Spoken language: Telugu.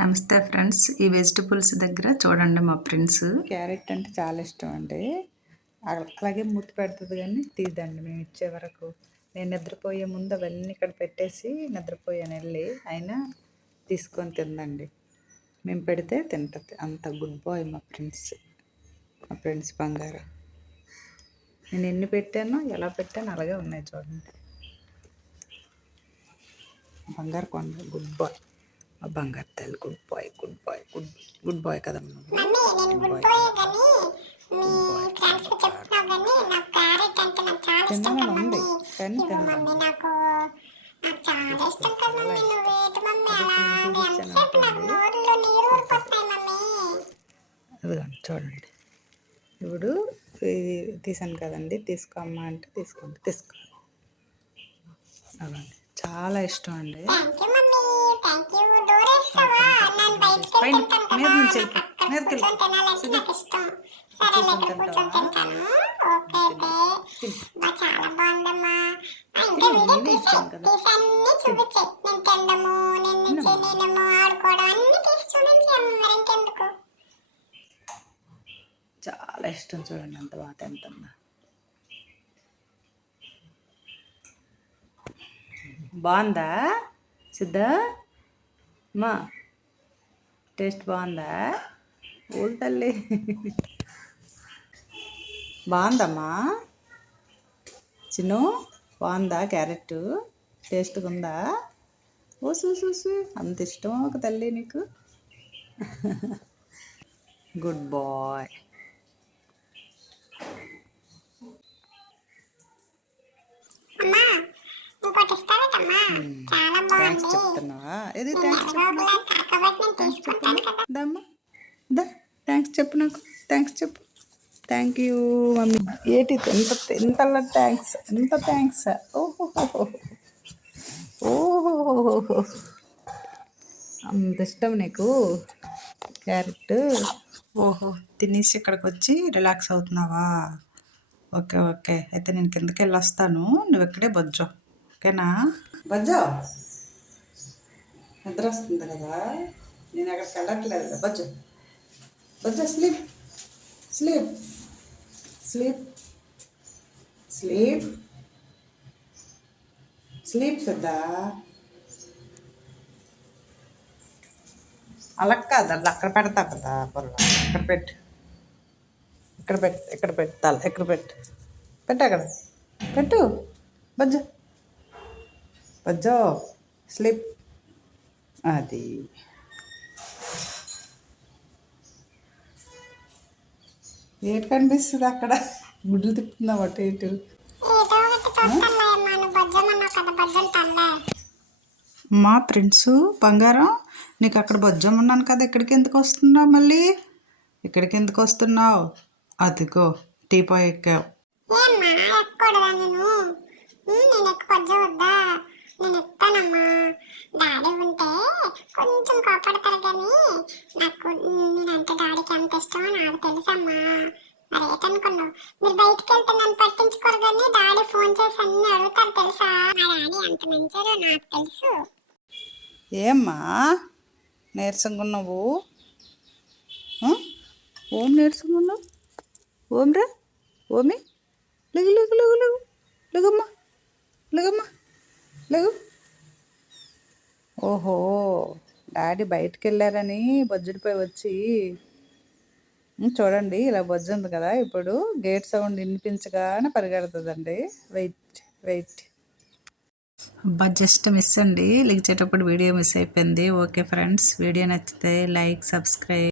నమస్తే ఫ్రెండ్స్. ఈ వెజిటబుల్స్ దగ్గర చూడండి మా ఫ్రెండ్స్. క్యారెట్ అంటే చాలా ఇష్టం అండి. అలాగే మూతి పెడుతుంది కానీ తీదండి మేము ఇచ్చే వరకు. నేను నిద్రపోయే ముందు అవన్నీ ఇక్కడ పెట్టేసి నిద్రపోయాను వెళ్ళి, అయినా తీసుకొని తిందండి. మేము పెడితే తింటుంది. అంత గుడ్ బాయ్ మా ఫ్రెండ్స్ బంగారు. నేను ఎన్ని పెట్టానో ఎలా పెట్టానో అలాగే ఉన్నాయి చూడండి. బంగారు కొండ గుడ్ బాయ్. బంగారు తల్లి గుడ్ బాయ్ గుడ్ బాయ్ కదమ్మా. తినమని ఉంది కానీ చూడండి. ఇప్పుడు తీసాను కదండి, తీసుకోమ్మా అంటే తీసుకో. అదండి చాలా ఇష్టం అండి. మీద నుంచి చాలా ఇష్టం చూడండి, అంత బాగా తింటుందా. బాగుందా సిద్ధ మా? టేస్ట్ బాగుందా? ఊళ్ళ తల్లి బాగుందమ్మా. చిన్ను బాగుందా? క్యారెట్ టేస్ట్గా ఉందా? ఓ చూసు అంత ఇష్టం ఒక తల్లి నీకు. Good bye. థ్యాంక్స్ చెప్తున్నావా? ఏది థ్యాంక్స్ దమ్మా థ్యాంక్స్ చెప్పు నాకు. థ్యాంక్స్ చెప్పు. Thank you mummy. ఏంటి ఎంత థ్యాంక్స్. ఓహో అంత ఇష్టం నీకు క్యారెట్. ఓహో తినేసి ఇక్కడికి వచ్చి రిలాక్స్ అవుతున్నావా? ఓకే అయితే నేను కిందకి వెళ్ళి వస్తాను, నువ్వు ఇక్కడే బొజ్జో. ఓకేనా బొజ్జో? నిద్ర వస్తుంది కదా, నేను అక్కడికి వెళ్ళట్లేదు కదా. బొజ్జో స్లీప్ సిద్ధా. అలా కాదు, అలా అక్కడ పెడతా కదా పొరలో. ఇక్కడ పెట్టాలి. అక్కడ పెట్టు. బజ్జో స్లీప్. అది ఏంటి కనిపిస్తుంది అక్కడ? గుడ్లు తిప్పుతున్నావు అటు ఇటు. మా ఫ్రెండ్స్ బంగారం, నీకు అక్కడ బొజ్జమ్మన్నాను కదా, ఇక్కడికి ఎందుకు వస్తున్నావు? మళ్ళీ ఇక్కడికి ఎందుకు వస్తున్నావు? అదిగో టీపాయ్ ఎక్కావు. నేను ఎత్తానమ్మా. డాడీ ఉంటే కొంచెం కోపడతారు కానీ నాకు నేనంటే డాడీకి ఎంత ఇష్టమో నాకు తెలుసమ్మా. మరి ఏటనుకున్నావు? మీరు బయటకు వెళ్తే నన్ను పట్టించుకోరు కానీ డాడీ ఫోన్ చేసి అన్ని అడుగుతారు తెలుసా. మా డాడీ ఎంత మంచిదో నాకు తెలుసు. ఏమ్మా నీరసంగా ఉన్నావు? ఓం నీరసంగా ఉన్నావు? ఓమ్రా ఓమి లెగమ్మా లేవు. ఓహో డాడీ బయటికి వెళ్ళారని బొజ్జుడిపై వచ్చి చూడండి, ఇలా బొజ్జు ఉంది కదా, ఇప్పుడు గేట్ సౌండ్ వినిపించగానే పరిగెడుతుందండి. వెయిట్. జస్ట్ మిస్ అండి, లిగిచేటప్పుడు వీడియో మిస్ అయిపోయింది. ఓకే ఫ్రెండ్స్, వీడియో నచ్చితే లైక్, సబ్స్క్రైబ్.